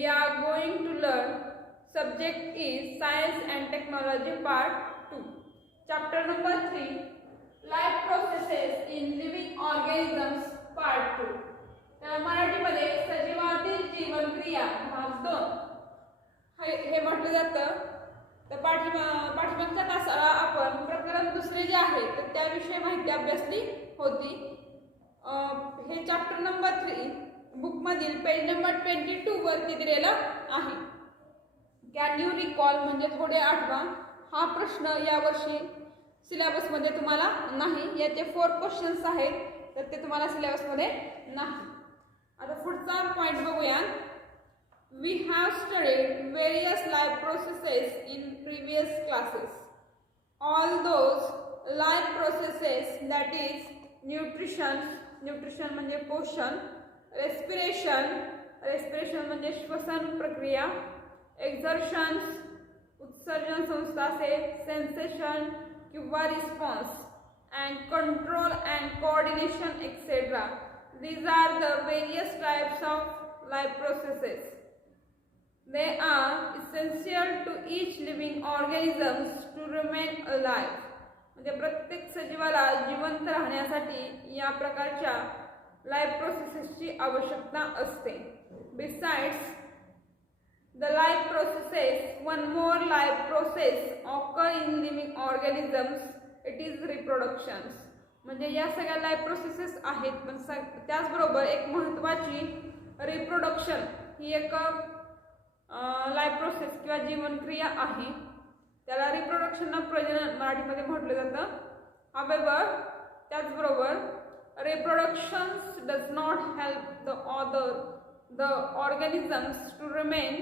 we are going to learn. Subject is Science and Technology Part 2. Chapter number 3, Life Processes in Living Organisms Part 2. तर मराठीमध्ये सजीवातील जीवनक्रिया भाग 2 हे म्हटलं जातं. तर पाठीमागच्या तासाला आपण प्रकरण दुसरे जे आहे तर त्याविषयी माहिती अभ्यासली होती. हे चॅप्टर नंबर 3 बुकमधील पेज नंबर 22 वरती दिलेला आहे. कॅन यू रिकॉल म्हणजे थोडे आठवा. हा प्रश्न यावर्षी सिलेबसमध्ये तुम्हाला नाही. याचे 4 क्वेश्चन्स आहेत तर ते तुम्हाला सिलेबसमध्ये नाही. आता पुढचा पॉइंट बघूया. We have studied various life processes in previous classes. All those life processes, that is nutrition म्हणजे पोषण, respiration म्हणजे श्वसन प्रक्रिया, exertions उत्सर्जन संस्था से, sensation किंवा response, and control and coordination etc. These are the various types of life processes. They are essential to each living organisms to remain alive. म्हणजे प्रत्येक सजीवाला जिवंत राहण्यासाठी या प्रकारच्या लाईफ प्रोसेसेसची आवश्यकता असते. Besides the life processes, one more life process occur in living organisms. It is reproduction. म्हणजे या सगळ्या लाईफ प्रोसेसेस आहेत पण त्याचबरोबर एक महत्त्वाची रिप्रोडक्शन ही एक लाईफ प्रोसेस किंवा जीवनक्रिया आहे. त्याला रिप्रोडक्शन प्रजनन मराठीमध्ये म्हटलं जातं. हावेवर त्याचबरोबर reproductions does not help the organisms to remain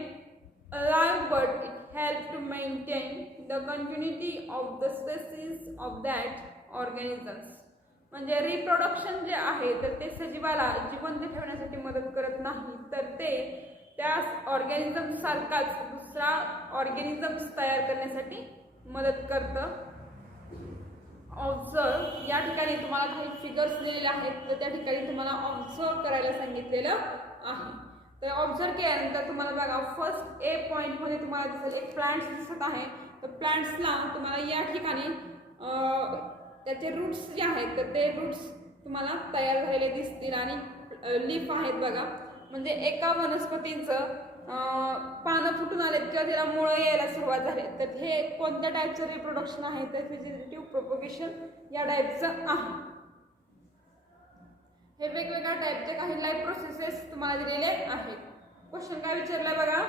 alive, but it helps to maintain the continuity of the species of that organisms. म्हणजे रिप्रोडक्शन जे आहे तर ते सजीवाला जिवंत ठेवण्यासाठी मदत करत नाही तर ते त्या ऑर्गॅनिझम सारखाच दुसरा ऑर्गॅनिझम्स तयार करण्यासाठी मदत करतं. ऑब्झर्व या ठिकाणी तुम्हाला काही फिगर्स दिलेले आहेत तर त्या ठिकाणी तुम्हाला ऑब्झर्व करायला सांगितलेलं आहे. तर ऑब्झर्व केल्यानंतर तुम्हाला बघा फर्स्ट ए पॉईंटमध्ये तुम्हाला दिसेल एक प्लांट्स दिसत आहे. तर प्लांट्सला तुम्हाला या ठिकाणी त्याचे रूट्स जे आहेत तर ते रूट्स तुम्हाला तयार झालेले दिसतील आणि लीफ आहेत बघा. म्हणजे एका वनस्पतीचं पानं फुटून आले किंवा त्याला मुळं यायला सुरुवात झाली तर हे कोणत्या टाईपचं रिप्रोडक्शन आहे तर व्हेजिटेटिव्ह प्रोपगेशन या टाईपचं आहे. हे वेगवेगळ्या टाईपचे काही लाईफ प्रोसेसेस तुम्हाला दिलेले आहेत. क्वेश्चन काय विचारला बघा.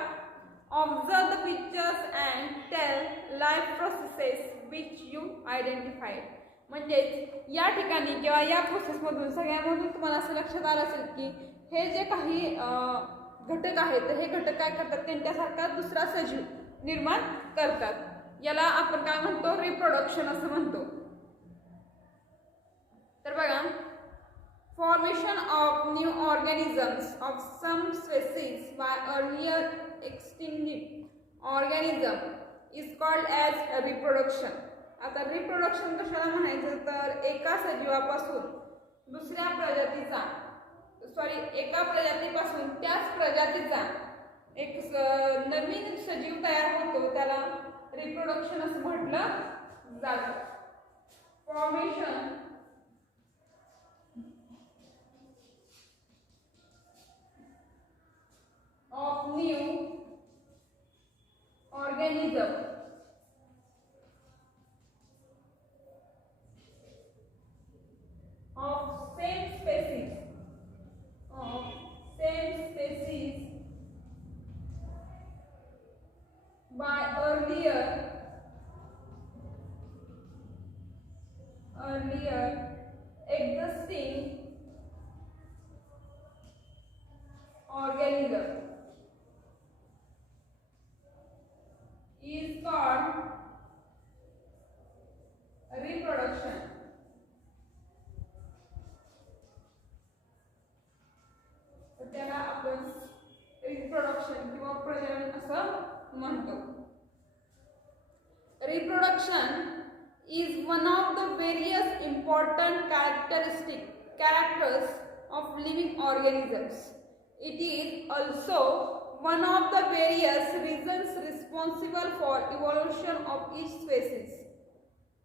Observe the pictures and tell life processes which you identified. म्हणजेच या ठिकाणी किंवा या प्रोसेसमधून सगळ्यामधून तुम्हाला असं लक्षात आलं असेल की हे जे काही घटक आहेत तर हे घटक काय करतात त्यांच्यासारखा दुसरा सजीव निर्माण करतात. याला आपण काय म्हणतो रिप्रोडक्शन असं म्हणतो. तर बघा formation of new organisms of some species by earlier extinct organism is called as reproduction. आता रिप्रोडक्शन कशाला म्हणायचं तर एका प्रजातीपासून त्याच प्रजातीचा एक नवीन सजीव तयार होतो त्याला रिप्रोडक्शन असं म्हटलं जातं. Formation of new organism of same species by earlier existing organism is called reproduction. तर त्याला आपण रिप्रोडक्शन किंवा प्रजनन असं म्हणतो. Reproduction is one of the various important characters of living organisms. It is also one of the various reasons responsible for evolution of each species.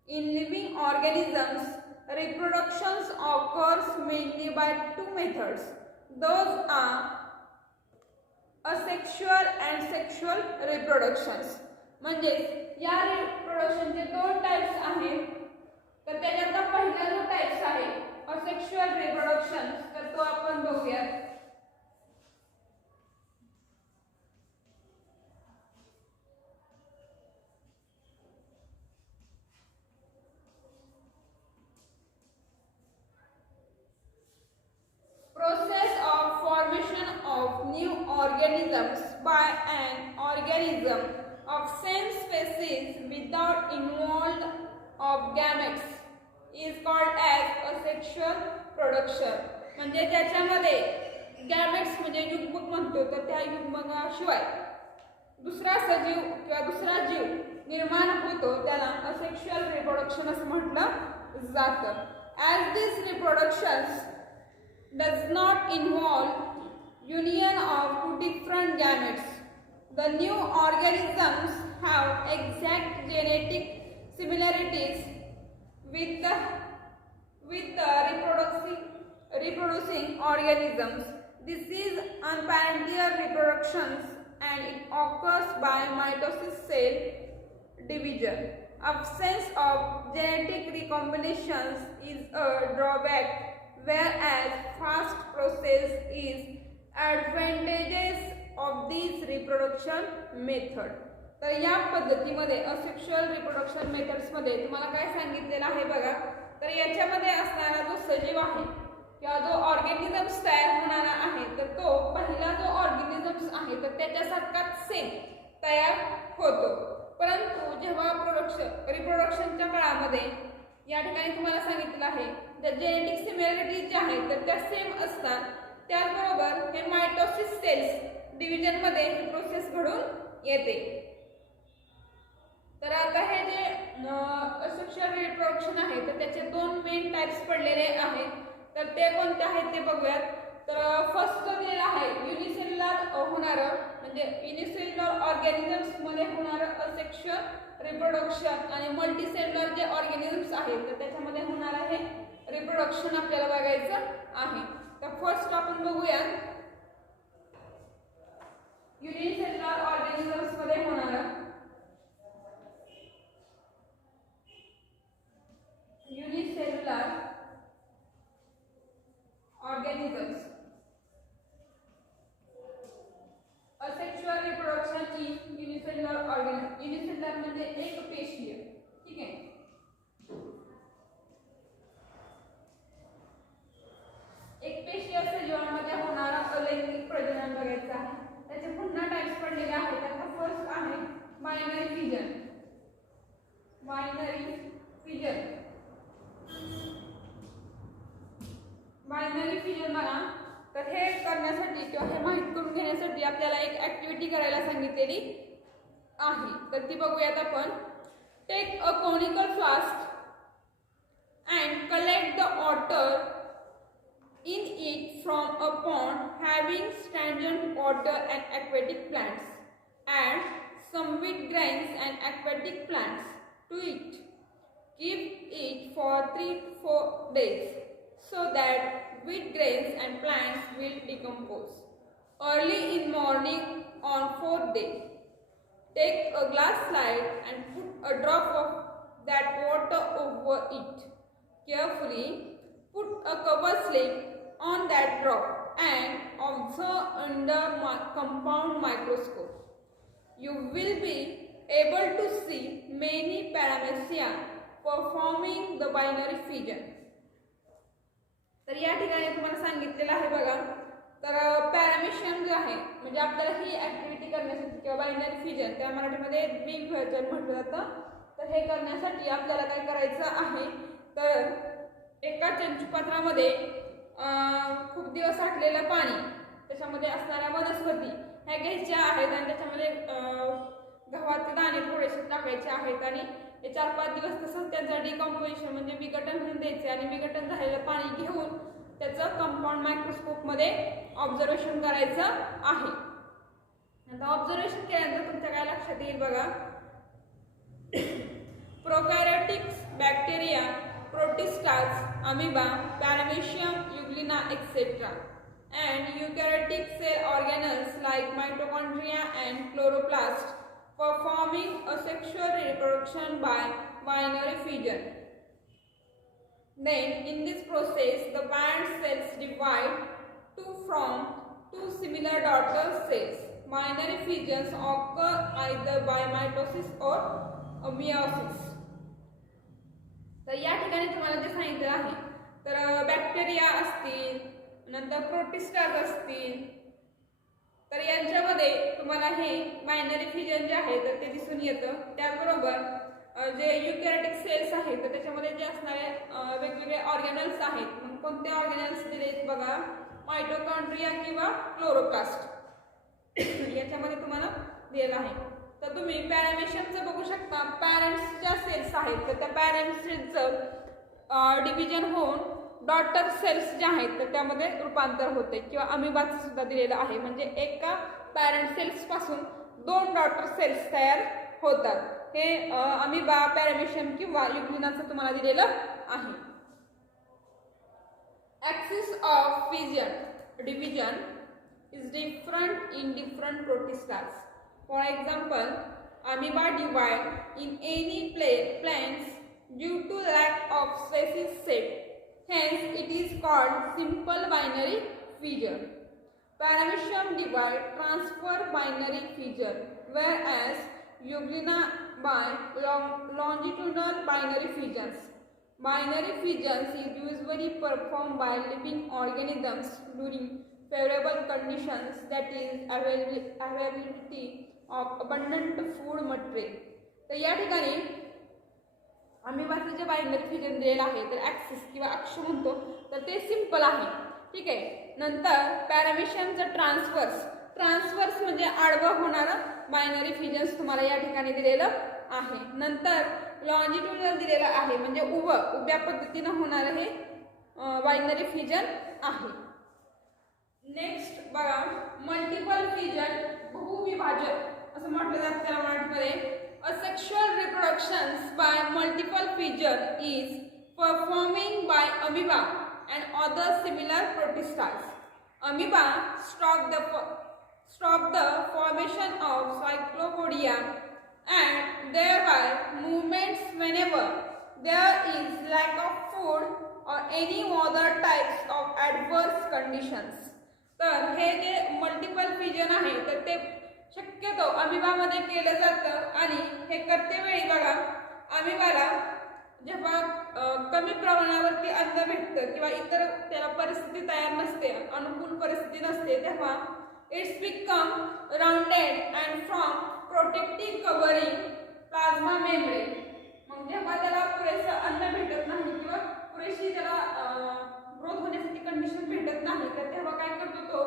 In living organisms, reproduction occurs mainly by two methods. Those are asexual and sexual reproductions. म्हणजे या रिप्रोडक्शनचे दोन types आहेत. तर त्याच्यातला पहिला जो types आहे asexual reproduction, तर तो आपण बघूयात. Process of formation of new organisms by an organism of same species without involvement of gametes is called as asexual production. म्हणजे त्याच्यामध्ये गॅमेट्स म्हणजे युग्मक म्हणतो, तर त्या युग्मकाशिवाय दुसरा सजीव किंवा दुसरा जीव निर्माण होतो त्याला असेक्शुअल रिप्रोडक्शन असं म्हटलं जातं. As these reproductions does not involve union of two different gametes, the new organisms have exact genetic similarities with the reproducing organisms. This is unparental reproduction and it occurs by mitosis cell division. Absence of genetic recombinations is a drawback, whereas fast process is advantages of this reproduction method. तर या पद्धतीमध्ये asexual reproduction methods मध्ये तुम्हाला काय सांगितलेलं आहे बघा. तर याच्यामध्ये असणारा जो सजीव आहे किंवा जो ऑर्गॅनिझम्स तयार होणारा आहे, तर तो पहिला जो ऑर्गॅनिझम्स आहे तर त्याच्यासारखाच सेम तयार होतो. परंतु जेव्हा रिप्रोडक्शनच्या काळामध्ये या ठिकाणी तुम्हाला सांगितलं आहे त्या जेनेटिक सिमिलॅरिटीज ज्या आहेत तर त्या सेम असतात. त्याचबरोबर हे मायटोसिस सेल्स डिव्हिजन मध्ये ही प्रोसेस घडून येते. तर आता हे जे असेक्शुअल रिप्रोडक्शन आहे तर त्याचे दोन मेन टाइप्स पडलेले आहेत. तर ते कोणते आहेत ते बघूयात. तर फर्स्ट दिलेलं आहे युनिसेल्युलर होणारं म्हणजे युनिसेल्युलर ऑर्गॅनिझम्स मध्ये होणारं असेक्शुअल रिप्रोडक्शन आणि मल्टीसेल्युलर जे ऑर्गॅनिझम्स आहेत तर त्याच्यामध्ये होणार आहे रिप्रोडक्शन आपल्याला बघायचं आहे. तर फर्स्ट आपण बघूया युनिसेल्युलर ऑर्गॅनिझम्स मध्ये होणारं unicellular organisms asexual reproduction in unicellular organism. Unicellular म्हणजे एक पेशीय, ठीक आहे. एक पेशीय सजीवांमध्ये होणारा अलैंगिक प्रजनन बघायचं आहे. त्याचे पुन्हा टाइप्स पडलेले आहेत. त्याचा फर्स्ट आहे बायनरी फिजन. बायनरी फिजन बघा. तर हे करण्यासाठी किंवा हे माहित करून घेण्यासाठी आपल्याला एक ऍक्टिव्हिटी करायला सांगितलेली आहे. तर ती बघूयात आपण. Take a conical flask and collect the water in it from a pond having stagnant water and aquatic plants. Add some wheat grains and aquatic plants to it. Keep it for 3 to 4 days so that wheat grains and plants will decompose. Early in morning on 4th day, take a glass slide and put a drop of that water over it. Carefully put a cover slip on that drop and observe under compound microscope. You will be able to see many paramecia performing the binary fission. तर या ठिकाणी तुम्हाला सांगितलेलं आहे बघा. तर paramecium जे आहे म्हणजे आपल्याला ही ऍक्टिव्हिटी करण्यासाठी किंवा बायनरी फिजन त्या मराठीमध्ये बिग व्हर्जन म्हटलं जातं. तर हे करण्यासाठी आपल्याला काय करायचं आहे तर एका चंचुपात्रामध्ये खूप दिवस साठलेलं पाणी, त्याच्यामध्ये असणाऱ्या वनस्पती ह्या घ्यायच्या आहेत आणि त्याच्यामध्ये गव्हाचे दाणे थोडेसे टाकायचे आहेत आणि हे 4-5 दिवस तसंच त्याचं डिकम्पोजिशन म्हणजे विघटन होऊन द्यायचे आणि विघटन झालेलं पाणी घेऊन त्याचं कंपाऊंड मायक्रोस्कोपमध्ये ऑब्झर्वेशन करायचं आहे. असतील बघा. Prokaryotics bacteria, protistas, amoeba, paramecium, euglena etcetera. And eukaryotic cell organelles like mitochondria and chloroplast performing asexual reproduction by binary fission. Then in this process the parent cells divide from two similar daughter cells. Binary fissions occur either by mitosis or meiosis. तर या ठिकाणी तुम्हाला जे सांगितलं आहे तर bacteria असतील, नंतर प्रोटिस्टास असतील, तर यांच्यामध्ये तुम्हाला हे बायनरी फिजन जे आहे तर ते दिसून येतं. त्याचबरोबर जे युकॅरियोटिक सेल्स आहेत तर त्याच्यामध्ये जे असणारे वेगवेगळे ऑर्गॅनल्स आहेत. मग कोणते ऑर्गॅनल्स दिलेत बघा, मायटोकॉन्ड्रिया किंवा क्लोरोप्लास्ट याच्यामध्ये तुम्हाला दिलेलं आहे. तर तुम्ही पॅरामेशियमचं बघू शकता. पॅरेंट्स ज्या सेल्स आहेत तर त्या पॅरेंट सेल्सचं डिव्हिजन होऊन डॉटर सेल्स ज्या आहेत तर त्यामध्ये रूपांतर होते. किंवा अमिबाचं सुद्धा दिलेलं आहे, म्हणजे एका पॅरेंट सेल्स पासून 2 डॉटर सेल्स तयार होतात. हे अमिबा, पॅरामेशियम किंवा युग्लिनाचं तुम्हाला दिलेलं आहे. Axis of fission division is different in different protistas. For example, amoeba divide in any plants due to lack of species set. Hence, it is called simple binary fission. Paramecium divide transfer binary fission, whereas Euglena by longitudinal binary fissions. Binary fissions is usually performed by living organisms during favorable conditions, that is availability of abundant food material. तर या ठिकाणी अमिबाचं जे binary fission दिलेलं आहे तर axis किंवा अक्ष म्हणतो तर ते सिंपल आहे. ठीक आहे. नंतर पॅरामेशियमचं ट्रान्सवर्स म्हणजे आडवं होणारं बायनरी फिजन्स तुम्हाला या ठिकाणी दिलेलं आहे. नंतर लॉन्जिट्युडनल दिलेलं आहे, म्हणजे उभ्या पद्धतीनं होणारं हे बायनरी फिजन आहे. नेक्स्ट बघा, मल्टिपल फिजन, बहुविभाजन असं म्हटलं जातं त्याला मराठीमध्ये. Asexual reproductions by multiple fission is performing by amoeba and other similar protistas. Amoeba stop the formation of cyclopodia and thereby movements whenever there is lack of food or any other types of adverse conditions. तर हे जे multiple fission आहे तर ते शक्यतो अमिबामध्ये केलं जातं. आणि हे करते वेळी बघा, अमिबाला जेव्हा कमी प्रमाणावरती अन्न भेटतं किंवा इतर त्याला परिस्थिती तयार नसते, अनुकूल परिस्थिती नसते, तेव्हा it's become rounded and from protective covering plasma membrane. मग जेव्हा त्याला पुरेसं अन्न भेटत नाही किंवा पुरेशी त्याला ग्रोथ होण्यासाठी कंडिशन भेटत नाही तर तेव्हा काय करतो तो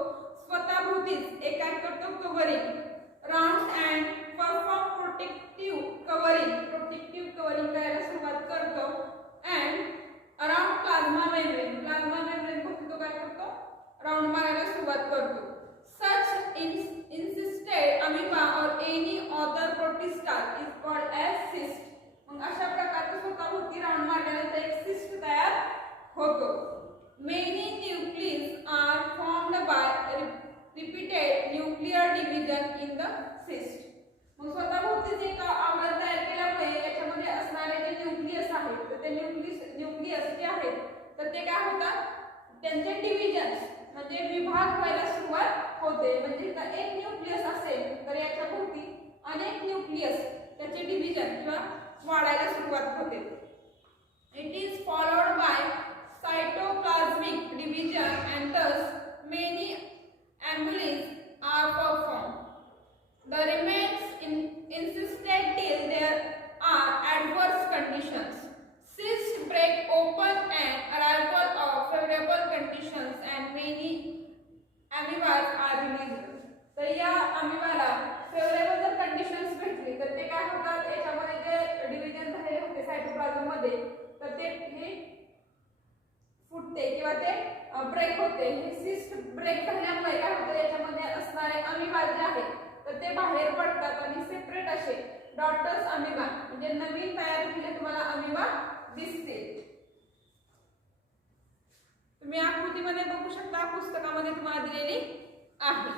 स्वतःभोवतीच एक काय करतो covering, round and perform protective covering करायला सुरुवात करतो. अँड अराउंड प्लाझ्मा मेम्ब्रेन भोवती तो काय करतो राउंड मारायला सुरुवात करतो. सच insisted amoeba or any other protista is called as cyst. मग अशा प्रकारचं स्वतःभोवती राउंड मारल्यानंतर एक सिस्ट तयार होतो. Many nucleus are formed by repeated nuclear division in the cyst. मग स्वतःभोवतीच एक आवरण तयार केल्यामुळे याच्यामध्ये असणारे जे न्यूक्लियस आहेत तर ते न्यूक्लियस जे आहेत तर ते काय होतात, त्यांचे डिव्हिजन्स म्हणजे विभाग व्हायला सुरुवात होते. म्हणजे एक न्यूक्लियस असेल तर याच्या भोवती अनेक न्यूक्लियस त्याचे डिव्हिजन किंवा वाढायला सुरुवात होते. It is followed by cytoplasmic division and thus many embryos are performed. The remains insisted till there are adverse conditions. Cysts break open and arrival of favorable conditions and many amoebas are released. तर या अमिबाला favourable जर conditions भेटली तर ते काय होतात, याच्यामध्ये जे डिव्हिजन झालेले होते सायटोप्लाझम मध्ये तर ते हे फुटते किंवा ते ब्रेक होते. हे सिस्ट ब्रेक झाल्यामुळे काय होतं, याच्यामध्ये असणारे अमिबा कसे डॉटर्स अमिबा म्हणजे नवीन तयार झालेले तुम्हाला अमिबा दिसतील. तुम्ही आकृतीमध्ये बघू शकता, पुस्तकामध्ये तुम्हाला दिलेली आहे.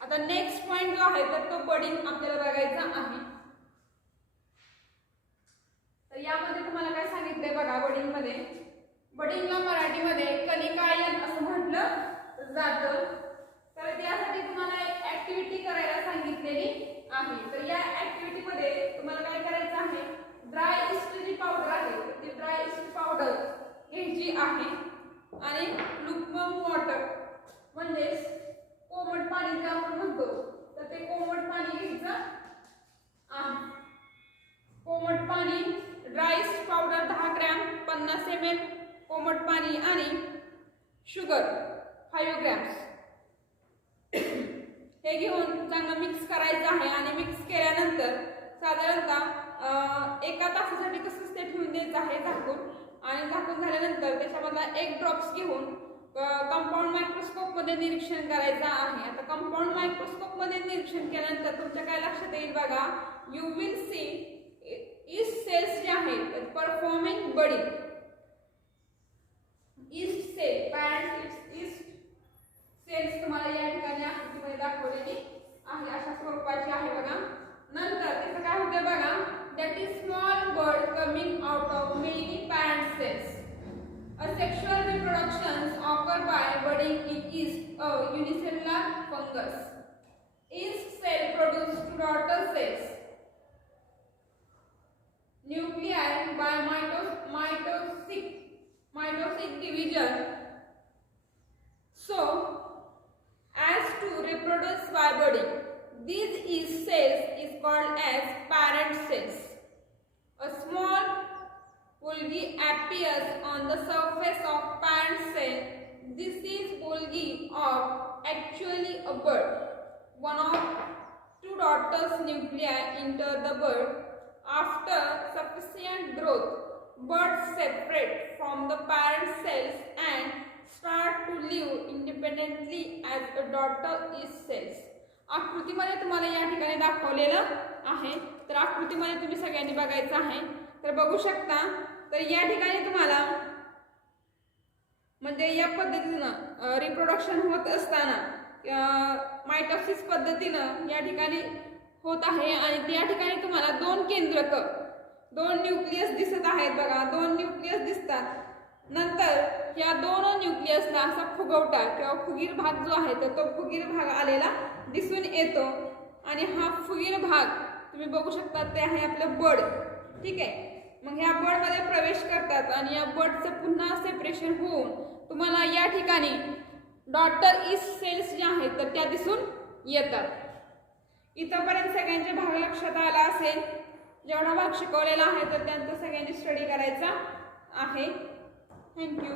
आता नेक्स्ट पॉइंट जो आहे तर तो बडिंग आपल्याला बघायचा आहे. तर यामध्ये तुम्हाला काय सांगितलंय बघा, बडिंग मध्ये, बडिंगला मराठीमध्ये कलिकायन असं म्हटलं जातं. तर त्यासाठी तुम्हाला एक ऍक्टिव्हिटी करायला सांगितलेली आहे. तर या ऍक्टिव्हिटी मध्ये तुम्हाला काय करायचं आहे, ड्राय इस्टची पावडर आहे, ती ड्राय इस्ट पावडर घ्यायची आहे आणि लुकवॉर्म वॉटर म्हणजे कोमट पाणी जे आपण म्हणतो तर ते कोमट पाणी घ्यायचं आहे. कोमट पाणी, dry east powder 10 gram, 50 ml कोमट पाणी आणि शुगर 5 ग्रॅम्स हे घेऊन चांगलं मिक्स करायचं आहे. आणि मिक्स केल्यानंतर साधारणतः 1 तासासाठी तसंच ते ठेवून द्यायचं आहे झाकून. आणि झाकून झाल्यानंतर त्याच्यामधला 1 ड्रॉप्स घेऊन कंपाऊंड मायक्रोस्कोप मध्ये निरीक्षण करायचं आहे. आता कंपाऊंड मायक्रोस्कोप मध्ये निरीक्षण केल्यानंतर तुमच्या काय लक्षात येईल बघा, you will see yeast cells जे आहेत performing budding. Yeast cell, parent yeast cells तुम्हाला या ठिकाणी आकृतीमध्ये दाखवलेली आहे, अशा स्वरूपाची आहे बघा. नंतर त्याचं काय होतं बघा, that is small bird coming out of many parent cells. A sexual reproductions occur by budding in yeast, a unicellular fungus. Yeast cell produce two daughter cells. Nuclei by mitotic division. So, as to reproduce by budding, these yeast cells is called as parent cells. A small bulgy appears on the surface of parent cell. This is bulgy of actually a bud. One of two daughters nuclei enter the bud. After sufficient growth, buds separate from the parent cells and start to live independently as a daughter yeast cells. आकृतीमध्ये तुम्हाला या ठिकाणी दाखवलेलं आहे. तर आकृतीमध्ये तुम्ही सगळ्यांनी बघायचं आहे. तर बघू शकता, तर या ठिकाणी तुम्हाला म्हणजे या पद्धतीनं रिप्रोडक्शन होत असताना मायटोसिस पद्धतीनं या ठिकाणी होत आहे. आणि त्या ठिकाणी तुम्हाला 2 केंद्रक, 2 न्यूक्लियस दिसत आहेत बघा, 2 न्यूक्लियस दिसतात. नंतर या 2 न्यूक्लियसला असा फुगवटा किंवा फुगीर भाग जो आहे तर तो फुगीर भाग आलेला दिसून येतो. आणि हा फुगीर भाग तुम्ही बघू शकता, ते आहे आपलं बड. ठीक आहे, मग ह्या बड मध्ये प्रवेश करतात आणि या बडचं पुन्हा सेपरेशन होऊन तुम्हाला या ठिकाणी डॉटर ईस्ट सेल्स ज्या आहेत तर त्या दिसून येतात. इथपर्यंत सगळ्यांचे भाग लक्षात आला असेल. जेवढा भाग शिकवलेला आहे तर त्यांचा सगळ्यांनी स्टडी करायचा आहे. थँक्यू.